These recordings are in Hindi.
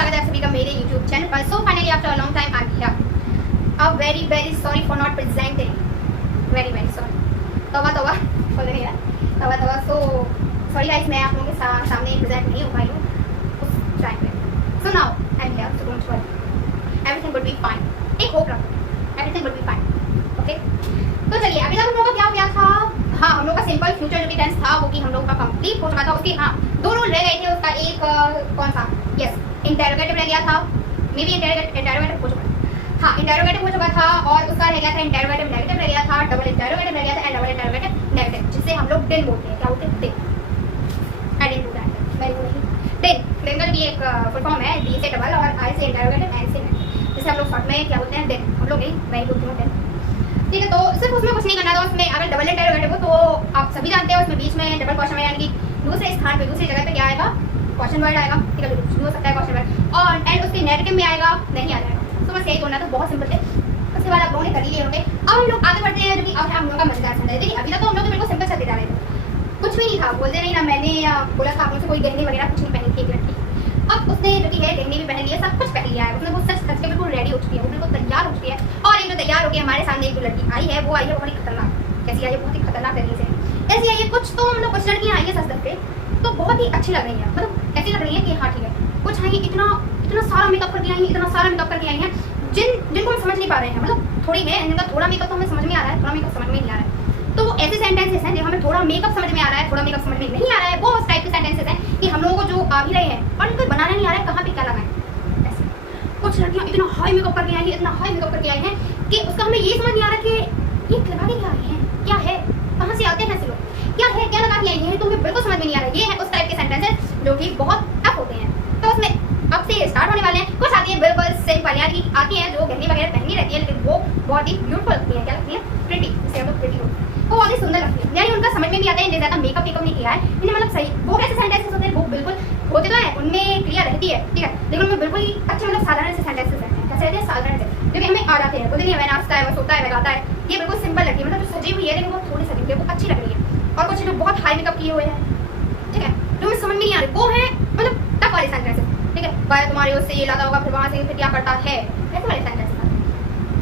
स्वागत है आप सभी का मेरे YouTube चैनल पर। So finally after a long time I am here. अब very sorry for not presenting, very sorry. तौबा बोल नहीं रहा, तौबा। सो सॉरी गाइस, मैं आप लोगों के सामने प्रेजेंट नहीं हो पाई हूँ उस टाइम पे। So now I am here, so don't worry, everything would be fine. एक होप रखो, everything would be fine, okay. तो चलिए, अभी तक हम लोगों का क्या था। हाँ, हम लोग का सिंपल फ्यूचर जो भी टेंस था वो कि हम लोग का कंप्लीट हो चुका था। उसके हाँ दो रूल रह गए थे। उसका एक कौन सा, यस, इंटेरोगेटिव रह गया था। मे बी इंटेरोगेटिव हो चुका था। हाँ, इंटेरोगेटिव हो चुका था। और उसका रह गया था इंटेरोगेटिव नेगेटिव रह गया था, डबल इंटेरोगेटिव रह गया था एंड डबल इंटेरोगेटिव नेगेटिव, जिसे हम लोग डिन बोलते हैं। क्या बोलते हैं? डिन। I didn't do that, very good. नहीं, डिन का भी एक फुल फॉर्म है, डी से डबल और आई से इंटेरोगेटिव एंड से नेगेटिव, जिसे हम लोग शॉर्ट में क्या बोलते हैं? डिन। हम लोग नहीं, वेरी गुड, डिन। ठीक है, तो सिर्फ उसमें कुछ नहीं करना था। उसमें अगर डबल इंटेरोगेटिव हो तो आप सभी जानते हैं उसमें बीच में डबल क्वेश्चन वर्ड, यानी कि दूसरे स्थान पे दूसरी जगह पे क्या आएगा? क्वेश्चन वर्ड आएगा। ठीक है, कुछ हो सकता है क्वेश्चन वर्ड, और एंड उसके नेगेटिव में आएगा, नहीं आ जाएगा। तो बस यही बोलना था, बहुत सिंपल थे। उसके बाद आप लोगों ने कर लिए होंगे। अब हम लोग आगे बढ़ते हैं, जो कि अब हम लोगों का मजेदार संडे। देखिए, अभी तक तो हम लोग बिल्कुल सिंपल चलते जा रहे थे, कुछ भी नहीं था, बोलते नहीं ना, मैंने बोला था आप लोगों से कोई गहने वगैरह कुछ नहीं पहनी थी एक लड़की। अब उसने जो कि है गहने भी पहन लिया, सब कुछ पहन लिया है, उसने वो सच सच के बिल्कुल रेडी हो चुकी है, वो बिल्कुल तैयार हो चुकी है। और एक जो तैयार होकर हमारे सामने एक जो लड़की आई है, वो आई है बहुत ही खतरनाक। कैसी आई है? बहुत ही खतरनाक तरीके से ऐसी आई है। कुछ तो मतलब कुछ लड़कियां आई है सच पे तो बहुत ही अच्छी लग रही है, मतलब ऐसी लग रही है कि हाँ ठीक है। कुछ आई इतना इतना सारा मेकअप करके आई है, इतना सारा मेकअप करके आई है जिनको हम समझ नहीं पा रहे हैं। मतलब थोड़ी है इनका, थोड़ा मेकअप तो हमें समझ में आ रहा है, थोड़ा मेकअप समझ में नहीं आ रहा है। तो वो ऐसे सेंटेंसेस हैं जो हमें थोड़ा मेकअप समझ में आ रहा है, थोड़ा मेकअप समझ में नहीं आ रहा है। वो उस टाइप के सेंटेंसेस हैं कि हम लोगों को जो आ भी रहे हैं और उनको बनाना नहीं आ रहा है, कहाँ पे क्या लगाएं। ऐसे कुछ लड़कियां इतना हाई मेकअप करके आई है, इतना हाई मेकअप करके आई हैं कि उसका हमें ये समझ नहीं आ रहा कि ये लगा के क्या आई है, क्या है, कहाँ से आते हैं ऐसे लोग, क्या है, क्या लगा के आई है, तो हमें बिल्कुल समझ में नहीं आ रहा है। ये है उस टाइप के सेंटेंसेस जो कि बहुत टफ होते हैं। तो उसमें अब से स्टार्ट होने वाले हैं। कुछ आती है बिल्कुल सिंपल, यानी कि आती है जो गहनी वगैरह पहनी रहती है, लेकिन वो बहुत ही ब्यूटीफुल लगती है। क्या लगती है? प्रिटी, जिसे हम लोग प्रिटी होती है, वो बहुत ही सुंदर लगती है। यानी उनका समझ में भी आता है, इन्हें ज्यादा मेकअप नहीं किया है, इन्हें मतलब सही। वो कैसे सेंटेंसेस होते हैं? वो बिल्कुल होते तो है, उनमें क्रिया रहती है, ठीक है, लेकिन उनमें बिल्कुल ही अच्छे मतलब साधारण से सेंटेंसेस रहते हैं। कैसे रहते हैं? साधारण से, जो कि हमें आ जाते हैं। बोलते नहीं, वह नाचता है, वह सोता है, वह गाता है। ये बिल्कुल सिंपल लगती है, मतलब जो सजी हुई है लेकिन वो थोड़ी सजी हुई है, वो अच्छी लग रही है। और कुछ जो बहुत हाई मेकअप किए हुए हैं, ठीक है, जो हमें समझ में नहीं आ रही, वो है मतलब टफ वाले सेंटेंसेस। ठीक है, भाई तुम्हारे उससे ये लाता होगा, फिर वहाँ से फिर क्या करता है, ऐसे वाले सेंटेंसेस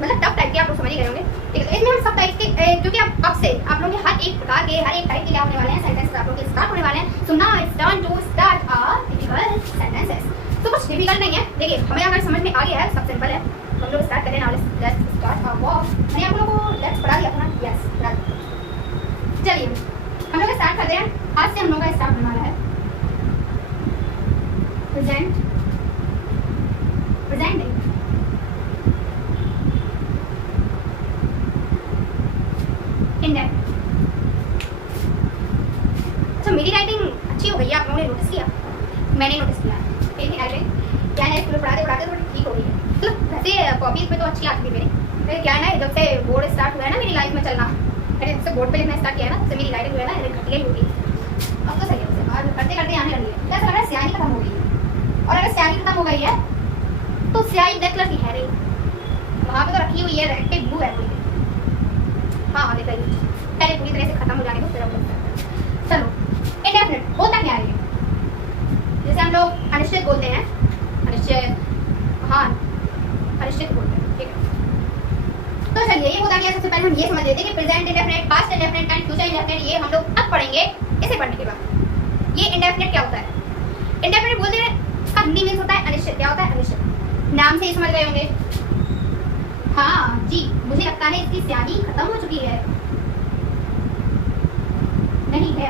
मतलब टफ टाइप के, आप लोग समझ ही गए होंगे। ठीक है, तो इसमें हम सब टाइप के जो कि अब से आप लोग के हर एक प्रकार के, हर एक टाइप के क्या होने वाले हैं? सेंटेंसेस आप लोग के स्टार्ट होने वाले हैं। So now it's turn to start our difficult sentences. तो कुछ डिफिकल्ट नहीं है, देखिए हमें अगर समझ में आ गया है, सब सिंपल है। हम लोग स्टार्ट करें। Now let's start our walk. मैंने आप लोगों को लेट्स पढ़ा दिया था ना? यस, पढ़ा दिया। चलिए हम लोग स्टार्ट करते हैं। आज से हम लोग का स्टार्ट होने वाला है प्रेजेंट, प्रेजेंटिंग, इंडेफिनिट। अच्छा, मेरी राइटिंग अच्छी हो गई है, आप लोगों ने नोटिस किया? मैंने नोटिस किया मेरी राइटिंग क्या है, स्कूल पढ़ाते पढ़ाते थोड़ी ठीक हो गई है। मतलब वैसे कॉपीज पे तो अच्छी आती थी मेरी, फिर क्या है ना, जब से बोर्ड स्टार्ट हुआ है ना मेरी लाइफ में चलना, मैंने जब से बोर्ड पे लिखना स्टार्ट किया है ना, तब से मेरी राइटिंग जो है ना घटिया ही हो गई। अब तो सही है उसे, और करते करते आने लगी है। ऐसा लग रहा है स्याही खत्म हो गई है, और अगर स्याही खत्म हो गई है तो स्याही ब्लैक कलर की है नहीं, वहाँ पे तो रखी हुई है रेड पे ब्लू है कोई। हाँ देख रही हूँ, पहले पूरी तरह से खत्म हो जाने को फिर हम लोग। चलो, इंडेफिनिट होता क्या है? जैसे हम लोग अनिश्चित बोलते हैं, अनिश्चित, हाँ अनिश्चित बोलते हैं, ठीक है। तो चलिए, ये होता क्या? सबसे पहले हम ये समझ लेते हैं कि present indefinite, past indefinite and future indefinite, ये हम लोग अब पढ़ेंगे। इसे पढ़ने के बाद ये इंडेफिनिट क्या होता है? इंडेफिनिट बोलते हैं, इसका हिंदी मीन्स होता है अनिश्चित। क्या होता है? अनिश्चित। नाम से ही समझ गए होंगे। हाँ जी, मुझे लगता है इसकी स्याही खत्म हो चुकी है। नहीं है,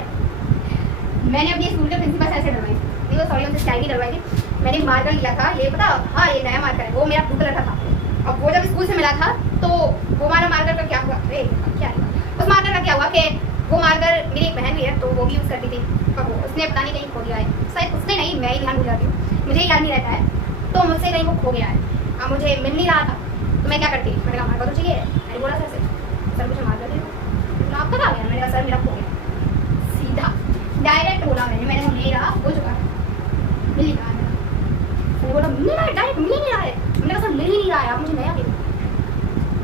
मैंने अपने स्कूल के प्रिंसिपल सर से डरवाई थी, वो सॉरी उनसे स्याही डरवाई थी। मैंने मार्कर लिया था, ये पता, हाँ ये नया मार्कर है, वो मेरा ब्लू कलर का था। अब वो जब स्कूल से मिला था तो वो हमारा मार्कर का क्या हुआ, अरे क्या हुआ उस मार्कर का क्या हुआ कि वो मार्कर मेरी एक बहन भी है, तो वो भी यूज़ करती थी। अब उसने पता नहीं कहीं खो दिया है, शायद उसने नहीं, मैं ही ध्यान भूल जाती हूँ, मुझे याद नहीं रहता है। तो मुझसे कहीं वो खो गया है, अब मुझे मिल नहीं रहा था, तो मैं क्या करती, मैंने कहा मार्कर तो चाहिए। मैंने बोला सर से, सर मुझे मार्कर दे दो। आपका क्या गया? मैंने कहा सर मेरा खो गया, सीधा डायरेक्ट बोला मैंने कहा मेरा हो चुका है, मिल नहीं रहा है। मैंने बोला मिल रहा है, डायरेक्ट मिल नहीं रहा है। मैंने कहा सर मिल ही नहीं रहा है, आप मुझे नया दे दो।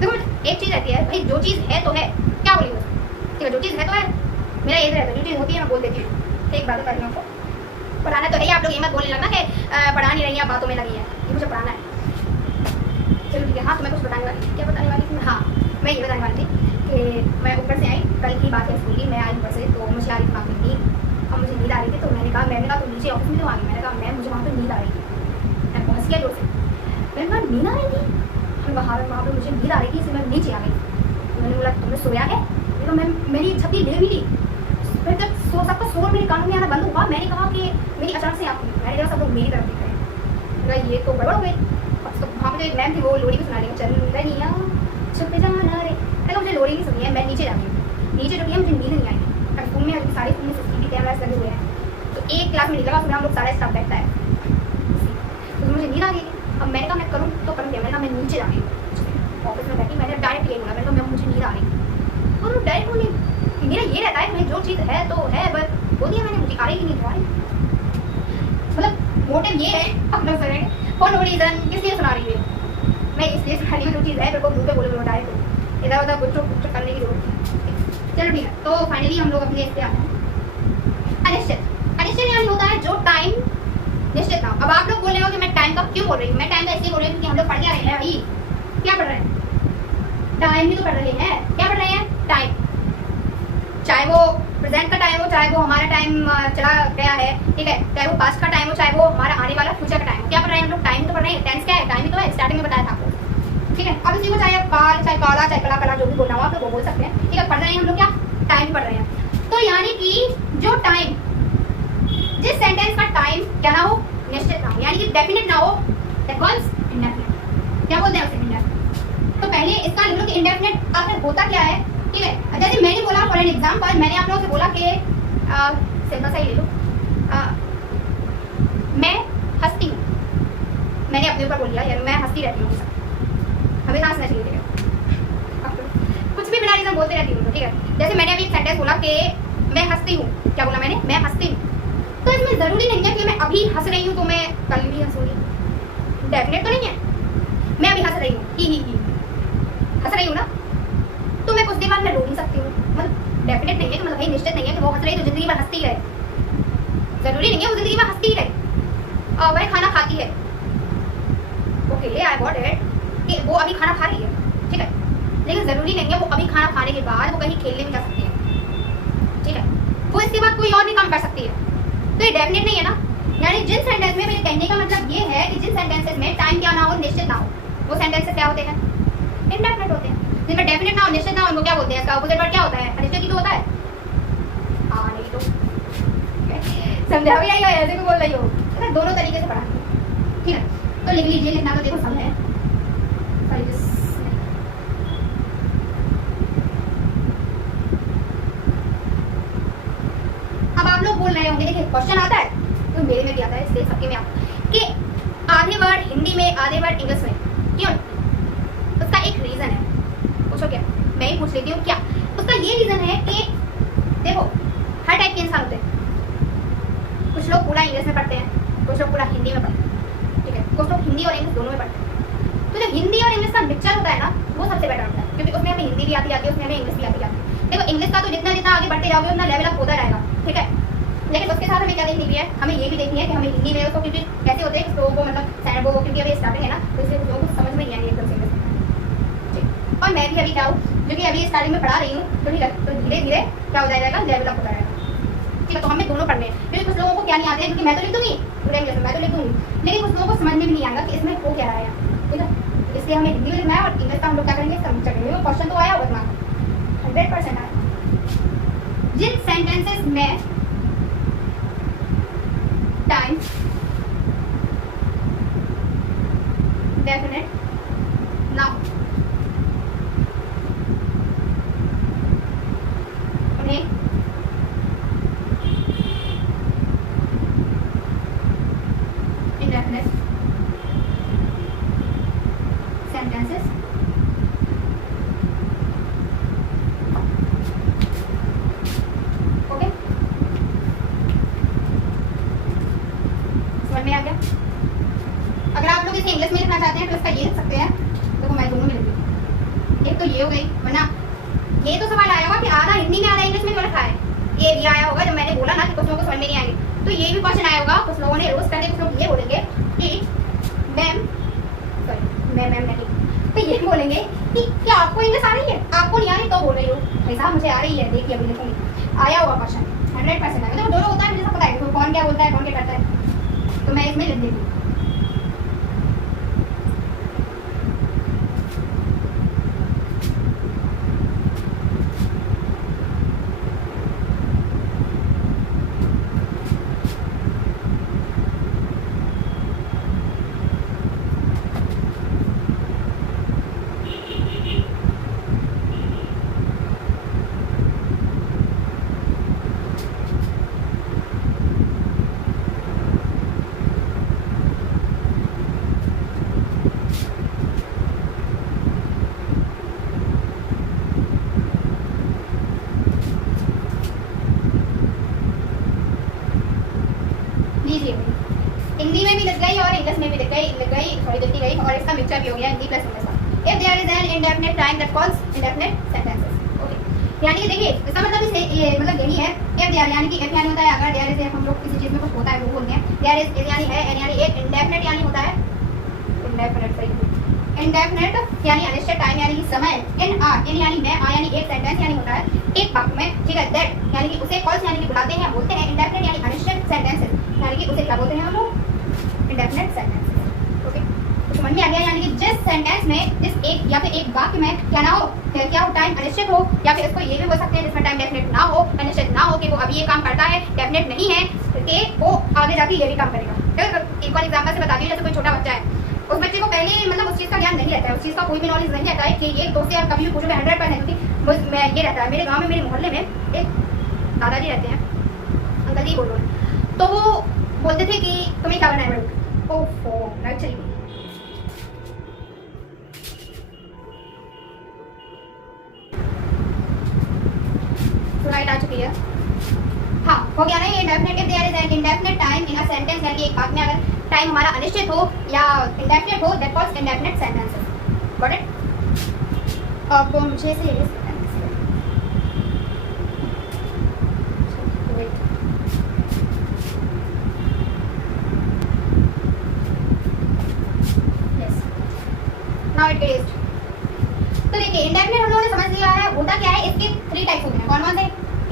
देखो एक चीज़ रहती है भाई, जो चीज़ है तो है, क्या बोली ठीक है, जो चीज़ है तो है। मेरा ये रहता है, जो चीज़ होती है मैं बोल देती हूँ। एक बात बता रही हूँ आपको, पढ़ाना तो है ही, आप लोग ये मत बोलने लगना कि पढ़ा नहीं रही हैं, बातों में लगी है, ये मुझे पढ़ाना है। चलो ठीक है। हाँ, तो मैं कुछ बताने वाली थी, क्या बताने वाली थी? हाँ, मैं ये बताने वाली थी कि मैं ऊपर से आई, कल की बात है स्कूल की, मैं आई ऊपर से तो मुझे आ रही थी वहाँ पर नींद, और मुझे नींद आ रही थी, तो मैंने कहा तो नीचे ऑफिस में तो आ गई, मैंने कहा मैम मुझे वहाँ पर नींद आ रही थी, मैं पहुँच गया जोर से, मैंने कहा नींद आ रही थी, वहाँ पर मुझे नींद आ रही थी, इसलिए मैं नीचे आ गई। मैंने बोला तुमने सोया है? तो मैम मेरी छत्ती ले भी ली, फिर जब सबका शोर मेरे कानों में आना बंद हुआ, मैंने कहा कि मेरी अचानक से आँख खुली, मैंने देखा सब लोग मेरी तरफ देख रहे हैं, ये तो गड़बड़ हो गई। तो वहाँ पर जो एक मैम थी वो लोरी भी सुना रही, चल रनिया छुप जाना रे, अरे मुझे लोरी नहीं सुनी है, मैं नीचे जाती हूँ, नीचे जो है मुझे नींद नहीं आई। अब स्कूल में सारे स्कूल में CCTV कैमरा लगे हुए हैं, तो एक क्लास में निकला उसमें हम लोग सारे स्टाफ बैठता है, तो मुझे नींद आ गई। अब मैंने कहा मैं करूँ तो करूँ क्या, मैंने कहा मैं नीचे जा रही हूँ ऑफिस में बैठी, मैंने डायरेक्ट ये बोला, मैंने कहा मैम मुझे नींद आ रही, और डायरेक्ट बोली मेरा ये रहता है मैं जो चीज़ है तो है, बस बोल दिया मैंने, मुझे आ रही नहीं आ रही, मतलब मोटिव ये है आप लोग सुनेंगे फॉर नो रीज़न, किस लिए सुना रही है, मैं इसलिए सुना रही हूँ जो चीज़ है, तो मुँह पे बोले बताए तो इधर उधर कुछ करने की जरूरत है। चलो ठीक है, तो फाइनली हम लोग अपने इस पे आते हैं। अनिश्चित यानी होता है जो टाइम निश्चित ना हो। अब आप लोग बोल रहे हो कि मैं टाइम का क्यों बोल रही हूँ, मैं टाइम का इसलिए बोल रही हूँ क्योंकि हम लोग पढ़ क्या रहे हैं भाई, क्या पढ़ रहे हैं, टाइम ही तो पढ़ रहे हैं, क्या पढ़ रहे हैं, टाइम, चाहे वो प्रेजेंट का टाइम हो, चाहे वो हमारा टाइम चला गया है, ठीक है, चाहे वो पास्ट का टाइम हो, चाहे वो हमारा आने वाला फ्यूचर का टाइम हो, क्या पढ़ रहे हैं हम लोग, टाइम तो पढ़ रहे हैं। टेंस क्या है, टाइम ही तो है, स्टार्टिंग में बताया था आपको, ठीक है। अब इसी को चाहे काल, चाहे काला, चाहे कला कला, जो भी बोलना हो आप लोग वो बोल सकते हैं, ठीक है। पढ़ रहे हैं हम लोग क्या, टाइम पढ़ रहे हैं। तो यानी कि जो टाइम, जिस सेंटेंस का टाइम क्या ना हो, निश्चित ना हो, यानी कि डेफिनेट ना हो, दैट वाज इंडेफिनिट, क्या बोलते हैं उसे, इंडेफिनिट। तो पहले इसका लिख लो कि इंडेफिनिट आखिर होता क्या है, ठीक है। जैसे मैंने बोला फॉर एन एग्जांपल, मैंने आप लोगों से बोला कि सिंपल सा ही ले लो, मैं हंसती हूँ, मैंने अपने ऊपर बोल लिया यार मैं हंसती रहती हूँ, हमें हंसना चाहिए, ठीक है। कुछ भी बिना रीजन बोलते रहती हूँ, ठीक है। जैसे मैंने अभी एक सेंटेंस बोला कि मैं हंसती हूँ, क्या बोला मैंने, मैं हंसती हूँ, तो इसमें जरूरी नहीं है कि मैं अभी हंस रही हूँ तो मैं कल भी हंसूंगी, डेफिनेट तो नहीं है। मैं अभी हंस रही हूँ, ही हंस रही हूँ ना, तो मैं कुछ देर बाद मैं रो भी सकती हूँ, मतलब डेफिनेट नहीं है कि, मतलब भाई निश्चित नहीं है कि वो हंस रही तो जिंदगी भर हंसती ही रहे, जरूरी नहीं है वो जिंदगी भर हंसती ही रहे। वह खाना खाती है, ओके आई गॉट इट कि वो अभी खाना खा रही है, ठीक है, लेकिन जरूरी नहीं है वो अभी खाना खाने के बाद वो कहीं खेलने भी जा सकती है, ठीक है, वो इसके बाद कोई और भी काम कर सकती है, तो ये डेफिनेट नहीं है ना। यानी जिन सेंटेंस में मेरे कहने का मतलब ये है कि जिन सेंटेंसेस में टाइम क्या ना हो, निश्चित ना हो, वो सेंटेंसेस क्या होते हैं, इंडेफिनिट होते हैं। जिनमें डेफिनेट ना हो, निश्चित ना हो, उनको क्या बोलते हैं, इसका ऑपोजिट वर्ड क्या होता है, अनिश्चित ही तो होता है। हाँ नहीं तो समझा भी आई हो, ऐसे भी बोल रही हो, दोनों तरीके से पढ़ा, ठीक है। तो लिख लीजिए, लिखना तो देखो सब है, अब आप लोग बोल रहे होंगे, देखिए क्वेश्चन आता है तो मेरे में भी आता है, इसलिए सबके में आता है कि आधे वर्ड हिंदी में आधे वर्ड इंग्लिश में क्यों, उसका एक रीजन है, पूछो क्या, मैं ही पूछ लेती हूँ क्या। उसका ये रीजन है कि देखो हर टाइप के इंसान होते हैं, कुछ लोग पूरा इंग्लिश में पढ़ते हैं, कुछ लोग पूरा हिंदी में पढ़ते हैं, ठीक है, कुछ लोग हिंदी और इंग्लिश दोनों में पढ़ते हैं। तो जो हिंदी और इंग्लिश का मिक्सचर होता है ना, वो सबसे बेटर होता है, क्योंकि उसमें हमें हिंदी भी आती जाती है, उसमें हमें इंग्लिश भी आती जाती है। देखो इंग्लिश का तो जितना जितना आगे बढ़ते जाओगे उतना लेवल अप होता रहेगा, ठीक है, लेकिन उसके साथ हमें क्या देखनी भी है, हमें ये भी देखनी है कि हमें हिंदी में उसको, क्योंकि कैसे होते हैं लोगों को, मतलब वो क्योंकि अभी स्टार्टिंग है ना, तो इसलिए लोगों को समझ में नहीं आएगी एकदम से, ठीक। और मैं भी अभी क्या हूँ, जो कि अभी स्टार्टिंग में पढ़ा रही हूँ, तो ठीक है, तो धीरे धीरे क्या हो जाएगा, लेवल अप होता रहेगा, ठीक है। तो हमें दोनों पढ़ने हैं, क्योंकि कुछ लोगों को क्या नहीं आते हैं, क्योंकि मैं तो लिख दूंगी पूरे इंग्लिश में, मैं तो लिख दूंगी, लेकिन कुछ लोगों को समझ में भी नहीं आएगा कि इसमें हो क्या रहा है, ठीक है। इसलिए हमें हिंदी में लिखना है और इंग्लिश का हम लोग क्या करेंगे, समझ करेंगे। वो क्वेश्चन तो आया होगा दिमाग 100% आया। जिन सेंटेंसेस में टाइम डेफिनेट ना उन्हें इंडेफिनिट सेंटेंसेस ओके, समझ में आ गया। अगर आप लोग इसे इंग्लिश में लिखना चाहते हैं तो इसका ये लिख सकते हैं, देखो मैं दोनों में लिखूंगी, एक तो ये हो गई, वरना ये तो सवाल आया होगा कि आधा हिंदी में आधा इंग्लिश में क्यों लिखा है, ये भी आया होगा जब मैंने बोला ना कि कुछ लोगों को समझ में नहीं आएंगे, तो ये भी क्वेश्चन आया होगा, कुछ लोगों ने रोज करके कुछ लोग ये बोलेंगे कि मैम नहीं, तो ये बोलेंगे कि क्या आपको इंग्लिश आ रही है, आपको नहीं आ रही तो बोल रही हो। भाई साहब मुझे आ रही है, देखिए अभी देखूंगी, आया होगा क्वेश्चन 100% आएगा। दोनों होता है, मुझे सब पता है कौन क्या बोलता है कौन क्या करता है, तो मैं इसमें लिख देती हूँ। हिंदी में भी लग गई और इंग्लिश में भी लग गई सॉरी देखी गई, और इसका मिक्सचर भी हो गया हिंदी प्लस इंग्लिश का। If there is an indefinite time that calls indefinite sentences. Okay, यानी कि देखिए इसका मतलब ये मतलब यही है इफ देयर, यानी कि इफ यानी होता है अगर, देयर इज हम लोग किसी चीज में कुछ होता है वो बोलते हैं, देयर इज यानी है, एन यानी एक, इंडेफिनिट यानी होता है इंडेफिनिट सही, इंडेफिनिट यानी अनिश्चित टाइम यानी कि समय, इन आर इन यानी मैं, आ यानी एक, सेंटेंस यानी होता है एक वाक्य में, ठीक है। दैट यानी कि उसे कॉल्स यानी कि बुलाते हैं बोलते हैं, इंडेफिनिट यानी अनिश्चित सेंटेंसेस यानी कि उसे क्या बोलते हैं हम लोग, इंडेफिनिट सेंटेंसेस। ओके, तो समझ में आ गया, यानी कि जिस सेंटेंस में जिस एक या फिर एक वाक्य में क्या ना हो, क्या हो टाइम अनिश्चित हो, या फिर इसको ये भी बोल सकते हैं जिसमें टाइम डेफिनेट ना हो, अनिश्चित ना हो कि वो अभी ये काम करता है, डेफिनेट नहीं है कि वो आगे जाके ये भी काम करेगा। एक बार एग्जांपल से बता दी, जैसे कोई छोटा बच्चा है, उस बच्चे को पहले मतलब उस चीज का ज्ञान नहीं रहता है, उस चीज का कोई भी नॉलेज नहीं रहता है कि ये दोस्त से आप कभी भी पूछोगे 100% क्योंकि मैं ये रहता है मेरे गाँव में, मेरे मोहल्ले में एक दादाजी रहते हैं, अंकल जी बोल रहे हैं, तो वो बोलते थे कि तुम्हें क्या करना है बड़े, ओफो लाइट चली गई, लाइट आ चुकी है। हाँ हो गया ना ये indefinite, if there is an indefinite time in a sentence, यानी एक वाक्य में अगर टाइम हमारा अनिश्चित हो या इंडेफिनिट हो, that calls indefinite sentences. Got it? अब मुझे से नाउ इट इज, तो देखिए इंडेफिनिट हम लोगों ने समझ लिया है होता क्या है, इसके 3 टाइप्स होते हैं। कौन कौन से?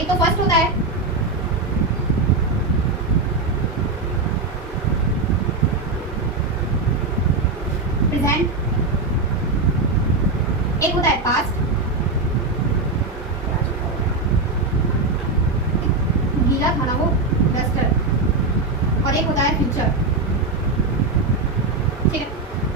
एक तो फर्स्ट होता है प्रेजेंट, एक होता है पास्ट, गीला था ना वो डस्टर, और एक होता है फ्यूचर। ठीक है,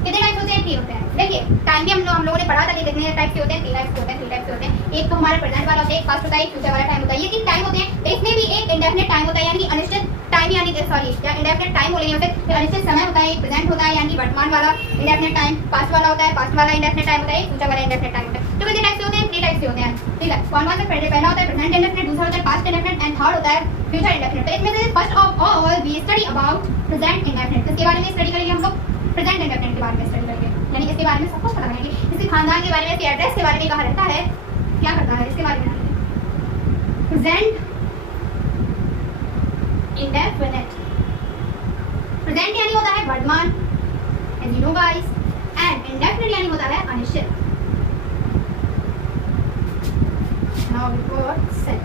कितने टाइप्स होते हैं? 3 होते हैं। देखिए टाइम भी हम लोगों ने पढ़ा था कि कितने टाइप के होते हैं, 3 टाइप्स के होते हैं। एक तो हमारा प्रेजेंट वाला होता है, एक पास्ट होता है, एक फ्यूचर वाला टाइम होता है। ये 3 टाइम होते हैं। इसमें भी एक इंडेफिनिट टाइम होता है यानी कि अनिश्चित टाइम, यानी सॉरी क्या इंडेफिनिट टाइम बोलेंगे उसे, फिर अनिश्चित समय होता है, एक प्रेजेंट होता है यानी वर्तमान वाला इंडेफिनिट टाइम, पास्ट वाला होता है, पास्ट वाला इंडेफिनिट टाइम होता है, फ्यूचर वाला इंडेफिनिट टाइम होता है। तो कितने टाइप से होते हैं? 3 टाइप से होते हैं। ठीक है, कौन कौन से? पहला होता है प्रेजेंट इंडेफिनिट, दूसरा होता है पास्ट इंडेफिनिट, एंड थर्ड होता है फ्यूचर इंडेफिनिट। तो इसमें से first of all we study about present indefinite. इसके बारे में स्टडी करेंगे हम लोग, प्रेजेंट इंडेफिनिट के बारे में स्टडी करेंगे, यानी इसके बारे में सब कुछ पता करेंगे, इसके खानदान के बारे में, इसके एड्रेस के बारे में, कहाँ रहता है, क्या करता है, इसके बारे में प्रेजेंट इंडेफिनिट। प्रेजेंट यानी होता है वर्तमान, as you know guys, and indefinite यानी होता है अनिश्चित। नाउ वी गो सेंस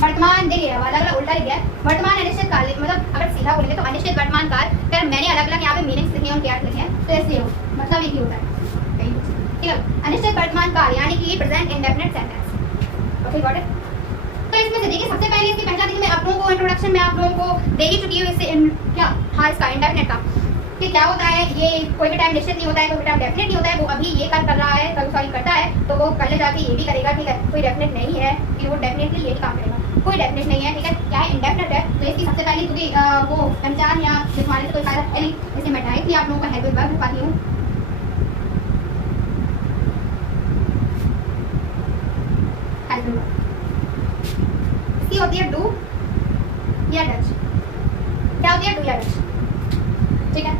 वर्तमान, देखिए अलग अलग उल्टा लिख गया। वर्तमान अनिश्चित काल, मतलब अगर सीधा बोलेंगे तो अनिश्चित वर्तमान काल, फिर मैंने अलग अलग यहाँ पे मीनिंग्स लिखे हैं, उनके अर्थ लिखे हैं, तो इसलिए मतलब एक ही होता है। ठीक है, अनिश्चित वर्तमान काल यानी कि present indefinite sentence. Okay got it? तो इसमें से देखिए सबसे पहले इसकी पहला दिन मैं आप लोगों को इंट्रोडक्शन में आप लोगों को दे ही चुकी हूँ, इससे क्या हाँ इसका इंडेफिनिट का कि क्या होता है, ये कोई भी टाइम निश्चित नहीं होता है, कोई भी टाइम डेफिनेट नहीं होता है। वो अभी ये कर रहा है, सॉरी करता है, तो वो कल जाके ये भी करेगा। ठीक है, कोई डेफिनेट नहीं है कि वो डेफिनेटली ये काम करेगा, कोई डेफिनेट नहीं है। ठीक है, क्या है इंडेफिनेट है। तो इसकी सबसे पहले क्योंकि वो पहचान या लिखवाने से कोई फायदा है नहीं, इसलिए मैं डायरेक्टली आप लोगों को हेल्प वर्ब लिखवाती हूँ। इसकी होती है डू या डच। क्या होती है? डू या डच। ठीक है,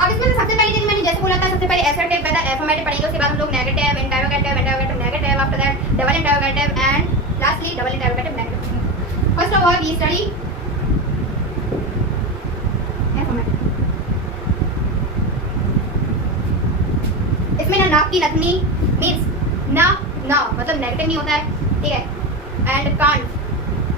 अब इसमें सबसे पहले दिन मैंने जैसे बोला था, सबसे पहले एसर्टिव पहला एफर्मेटिव पढ़ेंगे, उसके बाद हम लोग negative, interrogative, negative, double interrogative and lastly double interrogative negative. दवा वी स्टडी इसमें ना नाक की नथनी मीन्स ना ना मतलब नेगेटिव नहीं होता है, ठीक है। एंड कान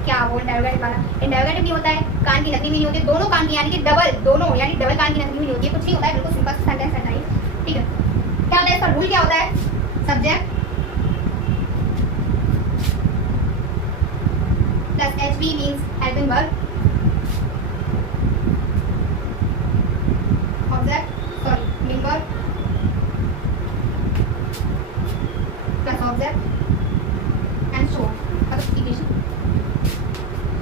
क्या वो इंटरोगेटिव वाला इंटरोगेटिव नहीं होता है, कान की नथनी भी नहीं होती, दोनों कान की यानी कि डबल दोनों यानी डबल कान की नथनी भी नहीं होती है, कुछ नहीं होता है, बिल्कुल सिंपल सेंटेंस है, ठीक है। क्या होता है इसका रूल क्या होता है? Subject plus HV means helping verb, object sorry main verb plus object and so on, मतलब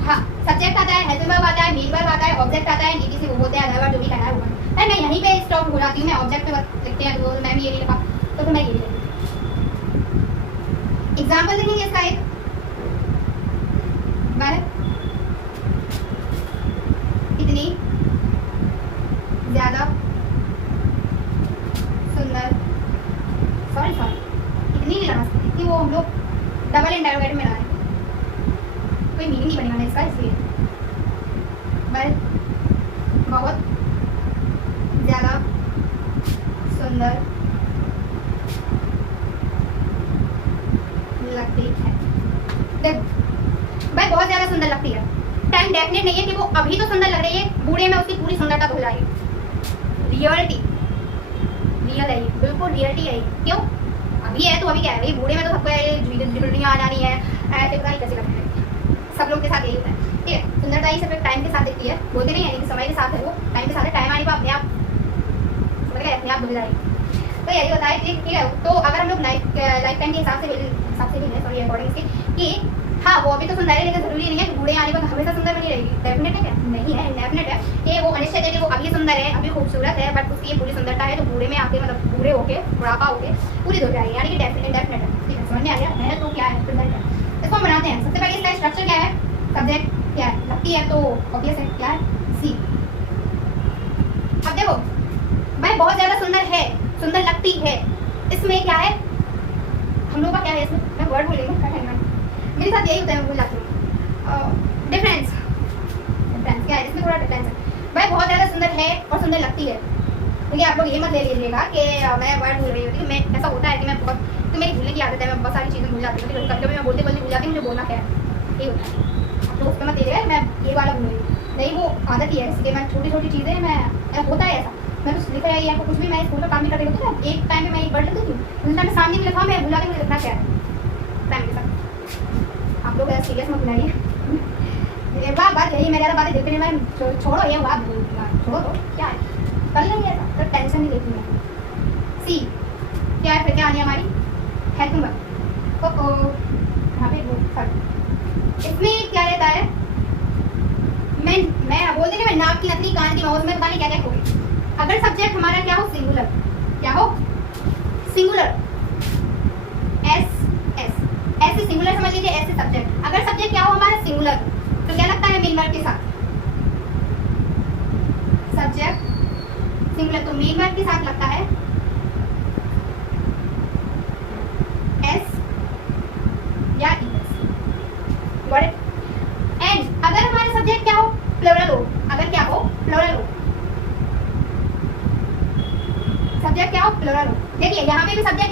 हाँ सब्जेक्ट आता है, हेल्पिंग वर्ब आता है, मेन वर्ब आता है, ऑब्जेक्ट आता है, नीचे से वो बोलते हैं अदर जो भी कहना है वो। मैं यहीं पे स्टॉप हो जाती हूँ, मैं ऑब्जेक्ट पे लिखते हैं तो मैं भी ये नहीं लिखा तो फिर मैं ये लिखूंगी। एग्जांपल देखेंगे इसका एक बार, इतनी ज्यादा सुंदर सॉरी इतनी नहीं लगा सकते कि वो हम लोग डबल इंटरोगेटिव में लगाए, कोई मीनिंग नहीं बनेगा इसका, इसलिए बस बहुत ज्यादा सुंदर लगती है। भाई बहुत ज्यादा सुंदर लगती है, टाइम डेफिनेट नहीं है कि वो अभी तो सुंदर लग रही है, बूढ़े में उसकी पूरी सुंदरता धुल जाएगी। रियल है ये, बिल्कुल रियलिटी है। क्यों? अभी है तो अभी क्या है भाई, बूढ़े में तो सबको झुर्रियाँ आ जानी है, ऐसे पता नहीं कैसे लगता है, सब लोग के साथ यही होता है, ठीक है। सुंदरता ही सिर्फ टाइम के साथ दिखती है, बोलते नहीं है कि समय के साथ है, वो टाइम के साथ है, टाइम आने पर अपने आप अपने आप धुल जाएगी। तो यही होता है, ठीक है। तो अगर हम लोग लाइफ टाइम के हिसाब से भी है सॉरी अकॉर्डिंग इसके कि हाँ वो अभी तो सुंदर है, लेकिन जरूरी नहीं है कि बूढ़े आने पर हमेशा सुंदर बनी रहेगी। डेफिनेट है क्या? नहीं है, इंडेफिनेट है कि वो अनिश्चित है कि वो अभी सुंदर है, अभी खूबसूरत है, बट उसकी ये पूरी सुंदरता है तो बूढ़े में आके मतलब बूढ़े होके बुढ़ापा होके पूरी धुल जाएगी, यानी कि इंडेफिनेट है। ठीक है, समझ में आ गया है? तो क्या है प्रेजेंट है, इसको हम बनाते हैं। सबसे पहले इसका स्ट्रक्चर क्या है? सब्जेक्ट क्या है? लगती है तो ऑब्वियस है क्या है? सी। अब देखो भाई बहुत ज्यादा सुंदर है, सुंदर लगती है, इसमें क्या है हम लोग का क्या है इसमें, मैं वर्ड बोलेंगे मेरे साथ यही होता है, मैं भूल जाती हूँ। डिफरेंस क्या है इसमें, थोड़ा डिफरेंस है भाई। बहुत ज़्यादा सुंदर है और सुंदर लगती है, क्योंकि आप लोग ये मत ले लीजिएगा कि मैं वर्ड भूल रही होती हूँ। मैं ऐसा होता है कि मैं बहुत तो मेरी भूलने की आदत है, मैं बहुत सारी चीज़ें भूल जाती हूँ, कभी कभी मैं बोलते भूल जाती हूँ मुझे बोलना क्या है, ये होता है। आप लोग उस पर मत लीजिएगा मैं ये वाला भूल रही हूँ, नहीं वो आदत ही है, इसलिए मैं छोटी छोटी चीज़ें मैं होता है ऐसा। मैं तो लिख रही आपको कुछ भी, मैं स्कूल का काम नहीं कर रही होती ना, एक टाइम पे मैं एक वर्ड लिख देती हूँ, उस टाइम सामने में लिखा मैं भूला के मुझे लिखना क्या है टाइम के साथ। आप लोग ऐसा सीरियस मत बनाइए। बात यही, मैं ज़्यादा बातें देखते नहीं, मैं छोड़ो ये बात छोड़ो तो क्या है, कर लेंगे ऐसा तो टेंशन नहीं लेती मैं। सी क्या है फिर, क्या आनी हमारी हेल्पिंग वर्ब। यहाँ पे इसमें क्या रहता है, मैं बोल देंगे मैं नाक की नथनी कान की माउस में पता नहीं क्या क्या होगी। अगर सब्जेक्ट हमारा क्या हो सिंगुलर, क्या हो सिंगुलर, एस ऐसे सिंगुलर समझ लीजिए, ऐसे सब्जेक्ट। अगर सब्जेक्ट क्या हो हमारा सिंगुलर तो क्या लगता है मेन वर्ब के साथ, सब्जेक्ट सिंगुलर तो मेन वर्ब के साथ लगता है एस या ईएस। Got it? एंड अगर हमारा सब्जेक्ट क्या हो प्लूरल हो, अगर क्या हो प्लूरल हो, सब्जेक्ट क्या हो प्लूरल हो। देखिए यहाँ पे भी सब्जेक्ट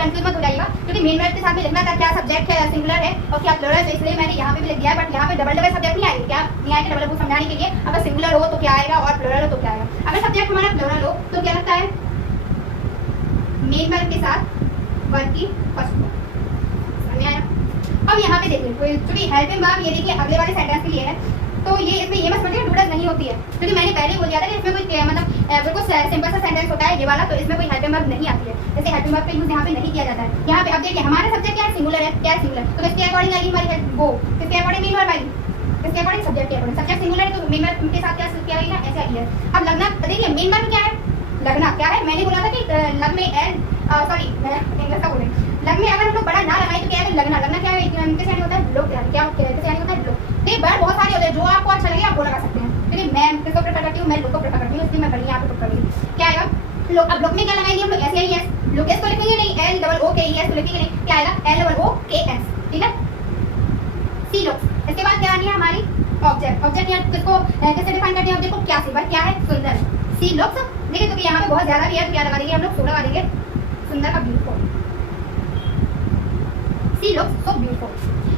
कंफ्यूज मत हो जाएगा, क्योंकि मेन वर्ब के साथ में लिखना था क्या सब्जेक्ट है सिंगुलर है और क्या प्लूरल है, इसलिए मैंने यहाँ पे भी लिख दिया। बट यहाँ पे डबल सब्जेक्ट नहीं आएंगे, क्या नहीं आएंगे डबल समझाने के लिए। अगर सिंगुलर हो तो क्या आएगा और प्लूरल हो तो क्या आएगा। अगर सब्जेक्ट हमारा प्लूरल हो तो क्या लगता है मेन वर्ब के साथ वर्ब की फर्स्ट फॉर्म। समझ में आया? अब यहाँ पे देखिए क्योंकि हेल्पिंग वर्ब ये देखिए अगले वाले सेंटेंस के लिए है, तो ये इसमें ये मत समझिए डूडल नहीं होती है, क्योंकि मैंने पहले बोल दिया था कि इसमें कोई मतलब बिल्कुल सिंपल सा सेंटेंस होता है ये वाला, तो इसमें कोई हेल्पिंग वर्ब नहीं आती है। जैसे हेल्पिंग वर्ब का यूज यहाँ पे नहीं किया जाता है। यहाँ पे अब देखिए हमारा सब्जेक्ट क्या है सिंगुलर है, क्या है सिंगुलर, तो इसके अकॉर्डिंग आएगी हमारी वो, इसके अकॉर्डिंग मेन वर्ब आएगी, इसके अकॉर्डिंग सब्जेक्ट के अकॉर्डिंग। सब्जेक्ट सिंगुलर है तो मेन वर्ब के साथ क्या आएगी ना, ऐसे आएगी। अब लगना देखिए मेन वर्ब क्या है, लगना क्या है। मैंने बोला था कि लग में एल सॉरी मैं इंग्लिश का बोले, लग में अगर हम लोग बड़ा ना लगाए तो क्या है लगना लगना क्या है, किस यानी होता है ब्लॉक, क्या किस यानी होता है ब्लॉक। ये वर्ड बहुत सारे होते हैं, जो आपको अच्छा लगे आप वो लगा सकते हैं, लेकिन मैं किसको प्रेफर करती हूँ, मैं लोग को प्रेफर करती हूँ, इसलिए मैं बड़ी यहाँ पे प्रेफर करूँगी। क्या आएगा लोग। अब लोग में क्या लगाएंगे हम लोग, ऐसे ही एस लोग एस को लिखेंगे नहीं, एल डबल ओ के एस को लिखेंगे नहीं, क्या आएगा एल डबल ओ के एस, ठीक है सी लोग। इसके बाद क्या आनी है है हमारी ऑब्जेक्ट। ऑब्जेक्ट यहाँ किसको कैसे डिफाइन करते हैं ऑब्जेक्ट को? क्या सी वर्ड क्या है? सुंदर। सी लुक्स, देखिए तो यहाँ पे बहुत ज्यादा भी है तो क्या लगा देंगे हम लोग? सो लगा देंगे, सुंदर का ब्यूटीफुल। सी लुक्स सो ब्यूटीफुल।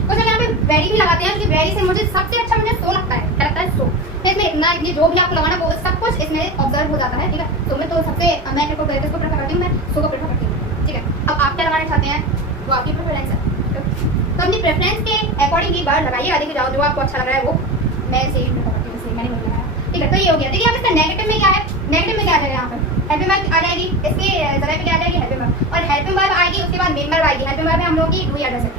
तो चलिए यहाँ पे वेरी भी लगाते हैं क्योंकि वेरी से मुझे सबसे अच्छा मुझे सो लगता है, क्या लगता है? सो। तो इसमें इतना ये जो भी आपको लगाना वो सब कुछ इसमें ऑब्जर्व हो जाता है, ठीक है। तो मैं तो सबसे मैं इसको प्रेफर करती हूँ, मैं सो को प्रेफर करती हूँ, ठीक है। अब आप क्या लगाना चाहते हैं वो आपकी प्रेफरेंस है, तो अपनी प्रेफरेंस के अकॉर्डिंग एक बार लगाइएगा, देखिए जाओ जो आपको अच्छा लग रहा है वो। मैं सेम प्रेफर करती हूँ, सेम मैंने नहीं लगाया, ठीक है। तो ये हो गया। देखिए अब इसका नेगेटिव में क्या है? नेगेटिव में क्या है यहाँ पर? हेल्पिंग वर्ब आ जाएगी, इसके जगह पे क्या आ जाएगी? Helping verb. और हेल्पिंग वर्ब आएगी उसके बाद मेन वर्ब आएगी। हेल्पिंग वर्ब में हम लोगों की डू या डज है,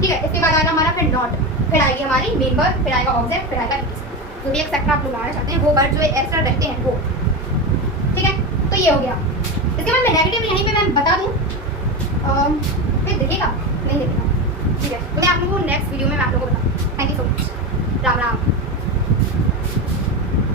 ठीक है। इसके बाद आएगा हमारा फिर नॉट, फिर आएगी हमारी मेन वर्ब, फिर आएगा ऑब्जेक्ट, फिर आएगा जो भी एक्सेट्रा आप लोग लगाना चाहते हैं वो वर्ड जो एक्स्ट्रा रहते हैं वो, ठीक है। तो ये हो गया। इसके बाद मैं नेगेटिव यहीं पे मैं बता दूं, फिर देखिएगा नहीं देखिएगा, ठीक है। तो मैं आप लोगों को नेक्स्ट वीडियो में मैं आप लोगों को बताऊँ। Thank you so much.